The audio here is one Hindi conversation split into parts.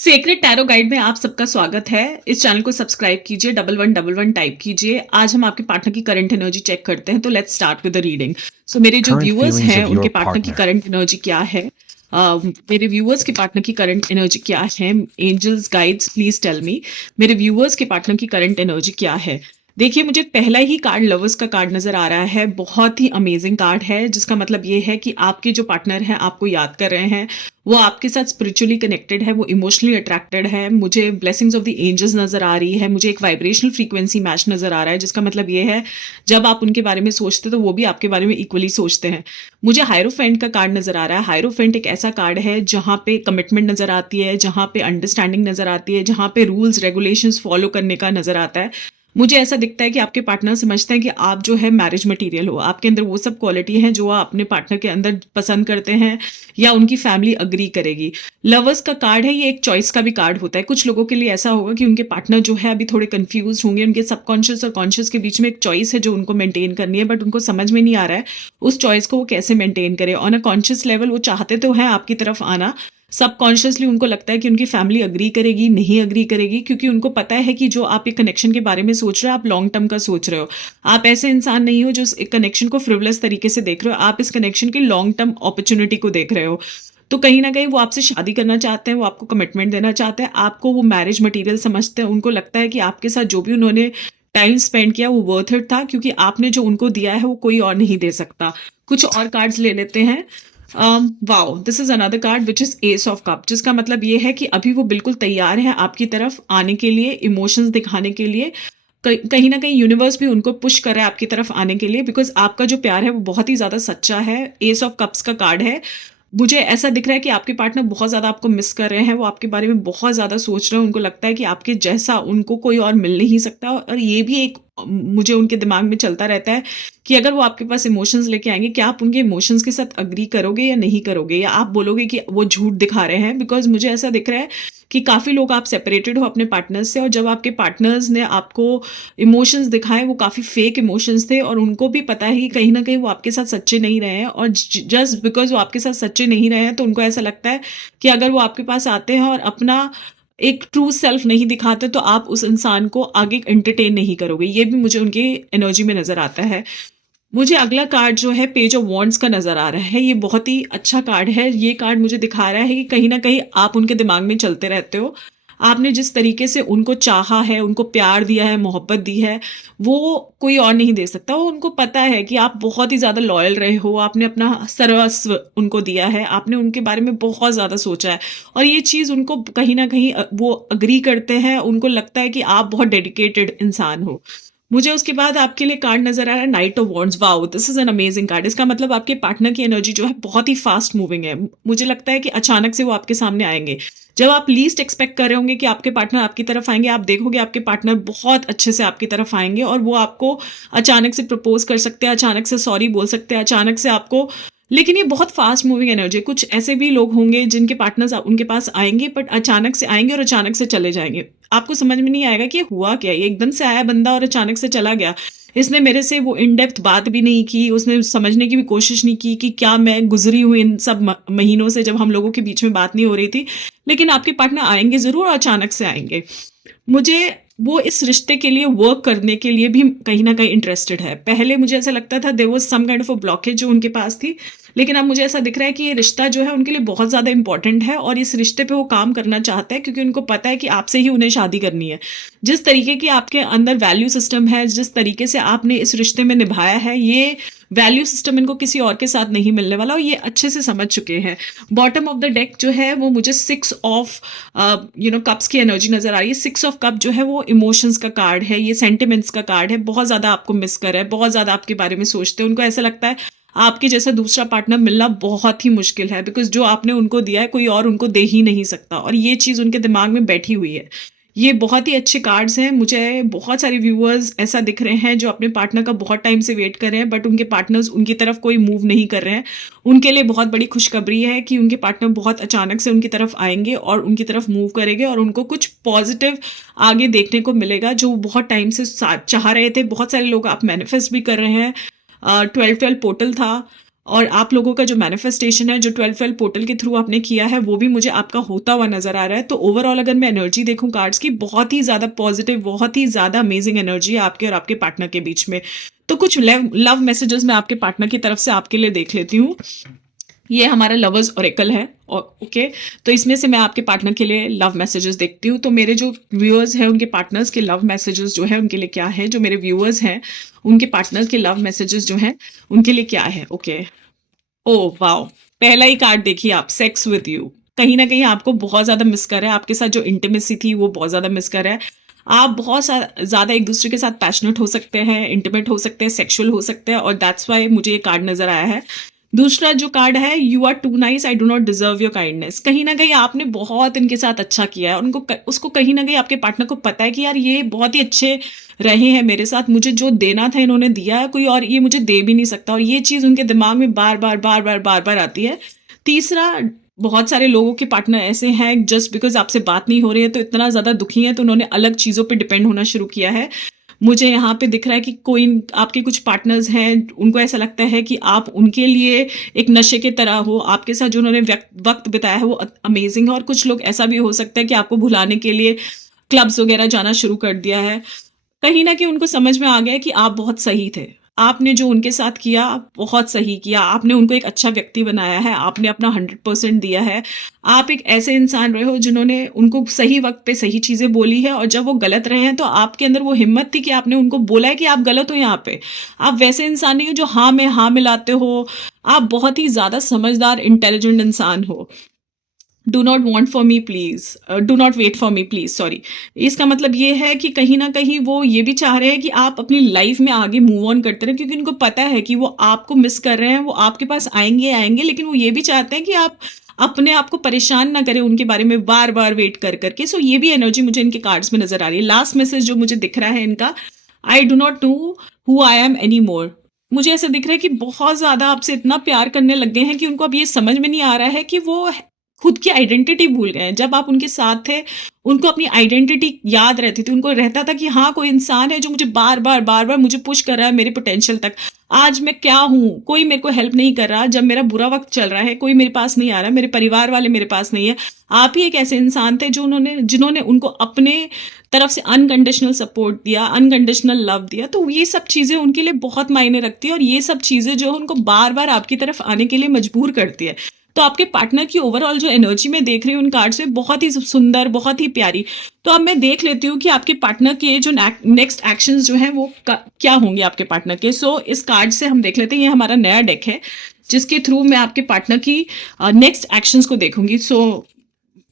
सीक्रेट टैरो गाइड में आप सबका स्वागत है। इस चैनल को सब्सक्राइब कीजिए, 1111 टाइप कीजिए। आज हम आपके पार्टनर की करंट एनर्जी चेक करते हैं, तो let's start with the reading. So मेरे जो Current व्यूअर्स feelings हैं of उनके your पार्टनर की partner. करंट एनर्जी क्या है? मेरे व्यूअर्स के पार्टनर की करंट एनर्जी क्या है? Angels guides please tell me, मेरे व्यूअर्स के पार्टनर की करंट एनर्जी क्या है? देखिए, मुझे पहला ही कार्ड लवर्स का कार्ड नजर आ रहा है। बहुत ही अमेजिंग कार्ड है, जिसका मतलब ये है कि आपके जो पार्टनर हैं आपको याद कर रहे हैं, वो आपके साथ स्पिरिचुअली कनेक्टेड है, वो इमोशनली अट्रैक्टेड है। मुझे ब्लेसिंग्स ऑफ द एंजल्स नजर आ रही है, मुझे एक वाइब्रेशनल फ्रीक्वेंसी मैच नजर आ रहा है, जिसका मतलब ये है जब आप उनके बारे में सोचते हो तो वो भी आपके बारे में इक्वली सोचते हैं। मुझे हायरोफेंट का कार्ड नजर आ रहा है। हायरोफेंट एक ऐसा कार्ड है जहाँ पे कमिटमेंट नजर आती है, जहाँ पे अंडरस्टैंडिंग नजर आती है, जहाँ पे रूल्स रेगुलेशंस फॉलो करने का नजर आता है। मुझे ऐसा दिखता है कि आपके पार्टनर समझते हैं कि आप जो है मैरिज मटेरियल हो, आपके अंदर वो सब क्वालिटी हैं जो आप अपने पार्टनर के अंदर पसंद करते हैं या उनकी फैमिली अग्री करेगी। लवर्स का कार्ड है, ये एक चॉइस का भी कार्ड होता है। कुछ लोगों के लिए ऐसा होगा कि उनके पार्टनर जो है अभी थोड़े कंफ्यूज होंगे, उनके सबकॉन्शियस और कॉन्शियस के बीच में एक चॉइस है जो उनको मेंटेन करनी है, बट उनको समझ में नहीं आ रहा है उस चॉइस को वो कैसे मेंटेन करे। ऑन अ कॉन्शियस लेवल वो चाहते तो हैं आपकी तरफ आना, सबकॉन्शियसली उनको लगता है कि उनकी फैमिली अग्री करेगी, नहीं अग्री करेगी, क्योंकि उनको पता है कि जो आप एक कनेक्शन के बारे में सोच रहे हो, आप लॉन्ग टर्म का सोच रहे हो। आप ऐसे इंसान नहीं हो जो एक कनेक्शन को फ्रिवलेस तरीके से देख रहे हो, आप इस कनेक्शन की लॉन्ग टर्म अपॉर्चुनिटी को देख रहे हो। तो कहीं ना कहीं वो आपसे शादी करना चाहते हैं, वो आपको कमिटमेंट देना चाहते हैं, आपको वो मैरिज मटेरियल समझते हैं। उनको लगता है कि आपके साथ जो भी उन्होंने टाइम स्पेंड किया वो वर्थ इट था, क्योंकि आपने जो उनको दिया है वो कोई और नहीं दे सकता। कुछ और कार्ड्स ले लेते हैं। Wow, this is another card which is S of cup, जिसका मतलब ये है कि अभी वो बिल्कुल तैयार है आपकी तरफ आने के लिए, इमोशंस दिखाने के लिए। कहीं ना कहीं यूनिवर्स भी उनको पुश कर रहा है आपकी तरफ आने के लिए, बिकॉज आपका जो प्यार है वो बहुत ही ज्यादा सच्चा है। एस ऑफ कप्स का कार्ड है। मुझे ऐसा दिख रहा है कि आपके पार्टनर बहुत ज़्यादा आपको मिस कर रहे हैं, वो आपके बारे में बहुत ज़्यादा सोच रहे हैं। उनको लगता है कि आपके जैसा उनको कोई और मिल नहीं सकता, और ये भी एक मुझे उनके दिमाग में चलता रहता है कि अगर वो आपके पास इमोशंस लेके आएंगे, क्या आप उनके इमोशंस के साथ अग्री करोगे या नहीं करोगे, या आप बोलोगे कि वो झूठ दिखा रहे हैं। बिकॉज मुझे ऐसा दिख रहा है कि काफ़ी लोग आप सेपरेटेड हो अपने पार्टनर्स से, और जब आपके पार्टनर्स ने आपको इमोशंस दिखाए वो काफ़ी फेक इमोशंस थे, और उनको भी पता है कि कहीं ना कहीं वो आपके साथ सच्चे नहीं रहे हैं। और जस्ट बिकॉज वो आपके साथ सच्चे नहीं रहे हैं तो उनको ऐसा लगता है कि अगर वो आपके पास आते हैं और अपना एक ट्रू सेल्फ नहीं दिखाते तो आप उस इंसान को आगे एंटरटेन नहीं करोगे। ये भी मुझे उनकी एनर्जी में नज़र आता है। मुझे अगला कार्ड जो है पेज ऑफ वॉन्ड्स का नज़र आ रहा है। ये बहुत ही अच्छा कार्ड है। ये कार्ड मुझे दिखा रहा है कि कहीं ना कहीं आप उनके दिमाग में चलते रहते हो। आपने जिस तरीके से उनको चाहा है, उनको प्यार दिया है, मोहब्बत दी है, वो कोई और नहीं दे सकता। वो उनको पता है कि आप बहुत ही ज़्यादा लॉयल रहे हो, आपने अपना सर्वस्व उनको दिया है, आपने उनके बारे में बहुत ज़्यादा सोचा है, और ये चीज़ उनको कहीं न कहीं वो एग्री करते हैं। उनको लगता है कि आप बहुत डेडिकेटेड इंसान हो। मुझे उसके बाद आपके लिए कार्ड नज़र आ रहा है night of wands. Wow, this is an amazing card. इसका मतलब आपके पार्टनर की एनर्जी जो है बहुत ही फास्ट मूविंग है। मुझे लगता है कि अचानक से वो आपके सामने आएँगे। जब आप लीस्ट एक्सपेक्ट कर रहे होंगे कि आपके पार्टनर आपकी तरफ आएँगे, आप देखोगे आपके पार्टनर बहुत अच्छे से आपकी तरफ आएँगे, और वो आपको अचानक से प्रपोज़ कर सकते हैं, अचानक से सॉरी बोल सकते हैं, अचानक से आपको। लेकिन ये बहुत फास्ट मूविंग एनर्जी है। कुछ ऐसे भी लोग होंगे जिनके पार्टनर्स उनके पास आएँगे, बट अचानक से आएँगे और अचानक से चले जाएँगे। आपको समझ में नहीं आएगा कि ये हुआ क्या? ये एकदम से आया बंदा और अचानक से चला गया। इसने मेरे से वो इन डेप्थ बात भी नहीं की, उसने समझने की भी कोशिश नहीं की कि क्या मैं गुज़री हूँ इन सब महीनों से जब हम लोगों के बीच में बात नहीं हो रही थी। लेकिन आपके पार्टनर आएँगे ज़रूर और अचानक से आएँगे। मुझे वो इस रिश्ते के लिए वर्क करने के लिए भी कहीं न कहीं इंटरेस्टेड है। पहले मुझे ऐसा लगता था there was some kind of a blockage जो उनके पास थी, लेकिन अब मुझे ऐसा दिख रहा है कि ये रिश्ता जो है उनके लिए बहुत ज़्यादा इम्पोर्टेंट है, और इस रिश्ते पे वो काम करना चाहते हैं, क्योंकि उनको पता है कि आपसे ही उन्हें शादी करनी है। जिस तरीके की आपके अंदर वैल्यू सिस्टम है, जिस तरीके से आपने इस रिश्ते में निभाया है, ये वैल्यू सिस्टम इनको किसी और के साथ नहीं मिलने वाला, और ये अच्छे से समझ चुके हैं। बॉटम ऑफ द डेक जो है वो मुझे 6 ऑफ कप्स की एनर्जी नज़र आ रही है। 6 ऑफ कप जो है वो इमोशंस का कार्ड है, ये सेंटिमेंट्स का कार्ड है। बहुत ज़्यादा आपको मिस कर रहा है, बहुत ज़्यादा आपके बारे में सोचते हैं। उनको ऐसा लगता है आपके जैसा दूसरा पार्टनर मिलना बहुत ही मुश्किल है, बिकॉज़ जो आपने उनको दिया है कोई और उनको दे ही नहीं सकता, और ये चीज़ उनके दिमाग में बैठी हुई है। ये बहुत ही अच्छे कार्ड्स हैं। मुझे बहुत सारे व्यूअर्स ऐसा दिख रहे हैं जो अपने पार्टनर का बहुत टाइम से वेट कर रहे हैं, बट उनके पार्टनर्स उनकी तरफ कोई मूव नहीं कर रहे हैं। उनके लिए बहुत बड़ी खुशखबरी है कि उनके पार्टनर बहुत अचानक से उनकी तरफ आएँगे और उनकी तरफ मूव करेंगे, और उनको कुछ पॉज़िटिव आगे देखने को मिलेगा जो वो बहुत टाइम से चाह रहे थे। बहुत सारे लोग आप मैनिफेस्ट भी कर रहे हैं। 12-12 पोर्टल था, और आप लोगों का जो मैनिफेस्टेशन है, जो 12-12 पोर्टल के थ्रू आपने किया है, वो भी मुझे आपका होता हुआ नज़र आ रहा है। तो ओवरऑल अगर मैं एनर्जी देखूँ कार्ड्स की, बहुत ही ज़्यादा पॉजिटिव, बहुत ही ज़्यादा अमेजिंग एनर्जी है आपके और आपके पार्टनर के बीच में। तो कुछ लव मैसेजेस मैं आपके पार्टनर की तरफ से आपके लिए देख लेती हूँ। ये हमारा लवर्स ओरेकल है और ओके, तो इसमें से मैं आपके पार्टनर के लिए लव मैसेजेस देखती हूँ। तो मेरे जो व्यूअर्स हैं उनके पार्टनर्स के लव मैसेजेस जो है उनके लिए क्या है, जो मेरे व्यूअर्स हैं उनके पार्टनर्स के लव मैसेजेस जो हैं उनके लिए क्या है। ओके, ओह वाओ, पहला ही कार्ड देखिए आप, सेक्स विद यू। कहीं ना कहीं आपको बहुत ज्यादा मिस कर रहा है, आपके साथ जो इंटीमेसी थी वो बहुत ज्यादा मिस कर रहा है। आप बहुत ज्यादा एक दूसरे के साथ पैशनेट हो सकते हैं, इंटीमेट हो सकते हैं, सेक्सुअल हो सकते हैं, और दैट्स वाई मुझे ये कार्ड नजर आया है। दूसरा जो कार्ड है, you are too nice, I do not deserve your kindness. कहीं ना कहीं आपने बहुत इनके साथ अच्छा किया है, उनको उसको कहीं ना कहीं आपके पार्टनर को पता है कि यार ये बहुत ही अच्छे रहे हैं मेरे साथ, मुझे जो देना था इन्होंने दिया है, कोई और ये मुझे दे भी नहीं सकता, और ये चीज़ उनके दिमाग में बार बार बार बार बार बार आती है। तीसरा, बहुत सारे लोगों के पार्टनर ऐसे हैं जस्ट बिकॉज आपसे बात नहीं हो रही है तो इतना ज़्यादा दुखी है, तो उन्होंने अलग चीज़ों पे डिपेंड होना शुरू किया है। मुझे यहाँ पे दिख रहा है कि कोई आपके कुछ पार्टनर्स हैं, उनको ऐसा लगता है कि आप उनके लिए एक नशे की तरह हो, आपके साथ जो उन्होंने वक्त बिताया है वो अमेजिंग है। और कुछ लोग ऐसा भी हो सकता है कि आपको भुलाने के लिए क्लब्स वगैरह जाना शुरू कर दिया है। कहीं न कहीं उनको समझ में आ गया है कि आप बहुत सही थे। आपने जो उनके साथ किया, बहुत सही किया। आपने उनको एक अच्छा व्यक्ति बनाया है, आपने अपना 100% दिया है। आप एक ऐसे इंसान रहे हो जिन्होंने उनको सही वक़्त पे सही चीज़ें बोली है, और जब वो गलत रहे हैं तो आपके अंदर वो हिम्मत थी कि आपने उनको बोला है कि आप गलत हो यहाँ पे। आप वैसे इंसान नहीं हो जो हाँ में हाँ मिलाते हो। आप बहुत ही ज़्यादा समझदार, इंटेलिजेंट इंसान हो। Do not want for me please, do not wait for me please, sorry. इसका मतलब ये है कि कहीं ना कहीं वो ये भी चाह रहे हैं कि आप अपनी लाइफ में आगे मूव ऑन करते रहें, क्योंकि उनको पता है कि वो आपको मिस कर रहे हैं, वो आपके पास आएंगे आएंगे, लेकिन वो ये भी चाहते हैं कि आप अपने आप को परेशान ना करें उनके बारे में बार बार वेट कर करके। सो ये भी एनर्जी मुझे इनके कार्ड्स में नजर आ रही है। लास्ट मैसेज जो मुझे दिख रहा है इनका, आई do not know who I am any more. मुझे ऐसा दिख रहा है कि बहुत ज्यादा आपसे इतना प्यार करने लग गए हैं कि उनको अब ये समझ में नहीं आ रहा है कि वो खुद की आइडेंटिटी भूल गए हैं। जब आप उनके साथ थे, उनको अपनी आइडेंटिटी याद रहती थी, उनको रहता था कि हाँ, कोई इंसान है जो मुझे बार बार बार बार मुझे पुश कर रहा है मेरे पोटेंशियल तक। आज मैं क्या हूँ, कोई मेरे को हेल्प नहीं कर रहा, जब मेरा बुरा वक्त चल रहा है कोई मेरे पास नहीं आ रहा, मेरे परिवार वाले मेरे पास नहीं है। आप ही एक ऐसे इंसान थे जो जिन्होंने उनको अपने तरफ से अनकंडीशनल सपोर्ट दिया, अनकंडीशनल लव दिया। तो ये सब चीज़ें उनके लिए बहुत मायने रखती है, और ये सब चीज़ें जो है उनको बार बार आपकी तरफ आने के लिए मजबूर करती है। तो आपके पार्टनर की ओवरऑल जो एनर्जी मैं देख रही हूँ उन कार्ड्स में, बहुत ही सुंदर, बहुत ही प्यारी। तो अब मैं देख लेती हूँ कि आपके पार्टनर के जो नेक्स्ट एक्शंस जो हैं वो क्या होंगे आपके पार्टनर के। सो इस कार्ड से हम देख लेते हैं, ये हमारा नया डेक है जिसके थ्रू मैं आपके पार्टनर की नेक्स्ट एक्शंस को देखूंगी। So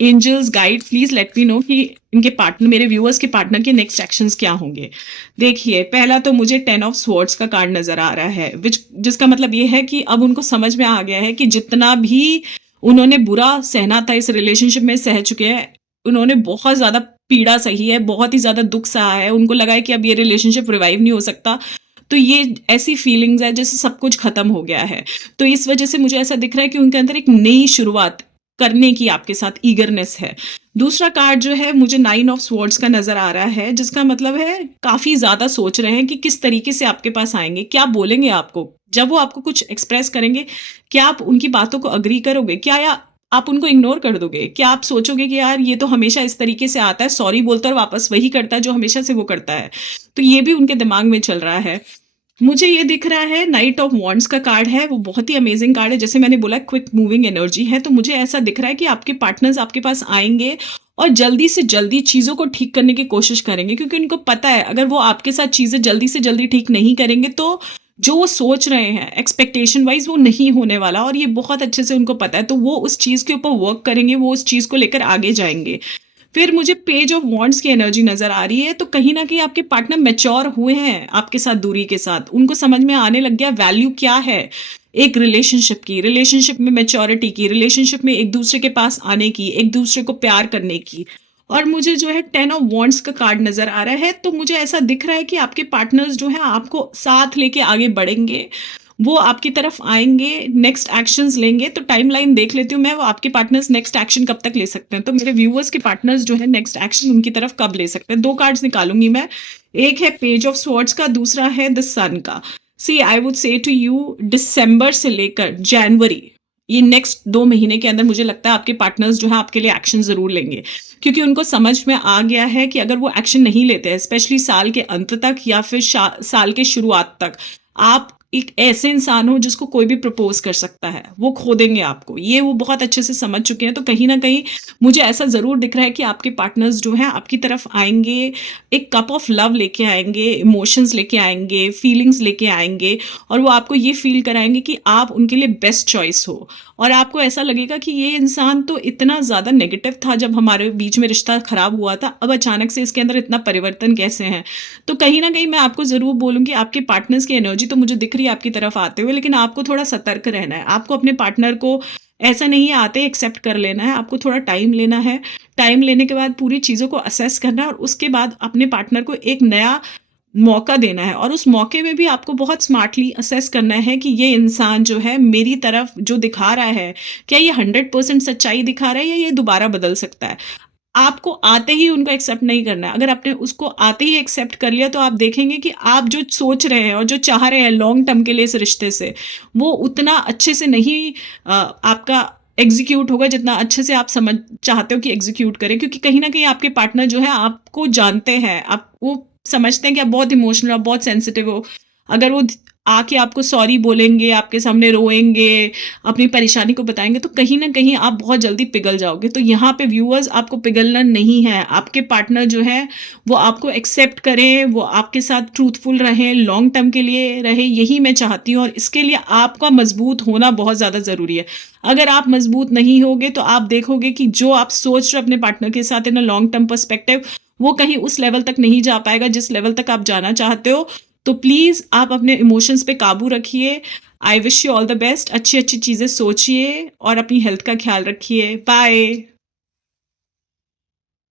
angels guide, please let me know कि इनके पार्टनर, मेरे व्यूअर्स के पार्टनर के नेक्स्ट एक्शंस क्या होंगे। देखिए, पहला तो मुझे 10 ऑफ स्वॉर्ड्स का कार्ड नजर आ रहा है, जिसका मतलब ये है कि अब उनको समझ में आ गया है कि जितना भी उन्होंने बुरा सहना था इस रिलेशनशिप में सह चुके हैं। उन्होंने बहुत ज्यादा पीड़ा सही है, बहुत ही ज्यादा दुख सहा है। उनको लगा है कि अब ये रिलेशनशिप रिवाइव नहीं हो सकता। तो ये ऐसी फीलिंग्स है जैसे सब कुछ खत्म हो गया है। तो इस वजह से मुझे ऐसा दिख रहा है कि उनके अंदर एक नई शुरुआत करने की आपके साथ ईगरनेस है। दूसरा कार्ड जो है मुझे 9 ऑफ स्वॉर्ड्स का नजर आ रहा है, जिसका मतलब है काफी ज्यादा सोच रहे हैं कि किस तरीके से आपके पास आएंगे, क्या बोलेंगे आपको जब वो आपको कुछ एक्सप्रेस करेंगे। क्या आप उनकी बातों को अग्री करोगे, क्या या आप उनको इग्नोर कर दोगे? क्या आप सोचोगे कि यार ये तो हमेशा इस तरीके से आता है, सॉरी बोलता है और वापस वही करता है जो हमेशा से वो करता है। तो ये भी उनके दिमाग में चल रहा है। मुझे ये दिख रहा है नाइट ऑफ वॉन्ड्स का कार्ड है, वो बहुत ही अमेजिंग कार्ड है। जैसे मैंने बोला, क्विक मूविंग एनर्जी है। तो मुझे ऐसा दिख रहा है कि आपके पार्टनर्स आपके पास आएंगे और जल्दी से जल्दी चीज़ों को ठीक करने की कोशिश करेंगे, क्योंकि उनको पता है अगर वो आपके साथ चीज़ें जल्दी से जल्दी ठीक नहीं करेंगे तो जो वो सोच रहे हैं एक्सपेक्टेशन वाइज वो नहीं होने वाला, और ये बहुत अच्छे से उनको पता है। तो वो उस चीज़ के ऊपर वर्क करेंगे, वो उस चीज़ को लेकर आगे जाएंगे। फिर मुझे पेज ऑफ वॉन्ड्स की एनर्जी नजर आ रही है। तो कहीं ना कहीं आपके पार्टनर मैच्योर हुए हैं आपके साथ दूरी के साथ, उनको समझ में आने लग गया वैल्यू क्या है एक रिलेशनशिप की, रिलेशनशिप में मैच्योरिटी की, रिलेशनशिप में एक दूसरे के पास आने की, एक दूसरे को प्यार करने की। और मुझे जो है 10 ऑफ वॉन्ड्स का कार्ड नजर आ रहा है। तो मुझे ऐसा दिख रहा है कि आपके पार्टनर्स जो है आपको साथ लेके आगे बढ़ेंगे, वो आपकी तरफ आएंगे, नेक्स्ट एक्शंस लेंगे। तो टाइमलाइन देख लेती हूँ मैं, वो आपके पार्टनर्स नेक्स्ट एक्शन कब तक ले सकते हैं। तो मेरे व्यूअर्स के पार्टनर्स जो है नेक्स्ट एक्शन उनकी तरफ कब ले सकते हैं। 2 कार्ड्स निकालूंगी मैं, एक है पेज ऑफ स्वॉर्ड्स का, दूसरा है द सन का। See I would say to you, दिसंबर से लेकर जनवरी, ये नेक्स्ट 2 महीने के अंदर मुझे लगता है आपके पार्टनर्स जो है आपके लिए एक्शन ज़रूर लेंगे। क्योंकि उनको समझ में आ गया है कि अगर वो एक्शन नहीं लेते हैं, स्पेशली साल के अंत तक या फिर साल के शुरुआत तक, आप एक ऐसे इंसान हो जिसको कोई भी प्रपोज़ कर सकता है, वो खो देंगे आपको। ये वो बहुत अच्छे से समझ चुके हैं। तो कहीं न कहीं मुझे ऐसा ज़रूर दिख रहा है कि आपके पार्टनर्स जो हैं आपकी तरफ आएँगे, एक कप ऑफ लव लेके आएँगे, इमोशंस लेके आएँगे, फीलिंग्स लेके आएँगे, और वो आपको ये फ़ील कराएँगे कि आप उनके लिए बेस्ट चॉइस हो। और आपको ऐसा लगेगा कि ये इंसान तो इतना ज़्यादा नेगेटिव था जब हमारे बीच में रिश्ता ख़राब हुआ था, अब अचानक से इसके अंदर इतना परिवर्तन कैसे है? तो कहीं न कहीं मैं आपको ज़रूर बोलूँगी, आपके पार्टनर्स की एनर्जी तो मुझे दिख रही है आपकी तरफ आते हुए, लेकिन आपको थोड़ा सतर्क रहना है। आपको अपने पार्टनर को ऐसा नहीं है आते ही एक्सेप्ट कर लेना है, आपको थोड़ा टाइम लेना है। टाइम लेने के बाद पूरी चीज़ों को असेस करना है और उसके बाद अपने पार्टनर को एक नया मौका देना है, और उस मौके में भी आपको बहुत स्मार्टली असेस करना है कि ये इंसान जो है मेरी तरफ जो दिखा रहा है, क्या ये 100% सच्चाई दिखा रहा है या ये दोबारा बदल सकता है। आपको आते ही उनको एक्सेप्ट नहीं करना है। अगर आपने उसको आते ही एक्सेप्ट कर लिया तो आप देखेंगे कि आप जो सोच रहे हैं और जो चाह रहे हैं लॉन्ग टर्म के लिए इस रिश्ते से, वो उतना अच्छे से नहीं आपका एग्ज़ीक्यूट होगा जितना अच्छे से आप समझ चाहते हो कि एग्ज़ीक्यूट करें। क्योंकि कहीं न कहीं आपके पार्टनर जो है आपको जानते हैं, आप वो समझते हैं कि आप बहुत इमोशनल हो, बहुत सेंसिटिव हो। अगर वो आके आपको सॉरी बोलेंगे, आपके सामने रोएँगे, अपनी परेशानी को बताएँगे, तो कहीं न कहीं आप बहुत जल्दी पिघल जाओगे। तो यहाँ पे व्यूअर्स आपको पिघलना नहीं है। आपके पार्टनर जो है वो आपको एक्सेप्ट करें, वो आपके साथ ट्रूथफुल रहें, लॉन्ग टर्म के लिए रहें, यही मैं चाहती हूँ, और इसके लिए आपका मज़बूत होना बहुत ज़्यादा ज़रूरी है। अगर आप मज़बूत नहीं होगे तो आप देखोगे कि जो आप सोच रहे हो अपने पार्टनर के साथ इन अ लॉन्ग टर्म पर्सपेक्टिव, वो कहीं उस लेवल तक नहीं जा पाएगा जिस लेवल तक आप जाना चाहते हो। तो प्लीज़ आप अपने इमोशंस पे काबू रखिए। I wish you all the best. अच्छी-अच्छी चीज़ें सोचिए और अपनी हेल्थ का ख़्याल रखिए। बाय।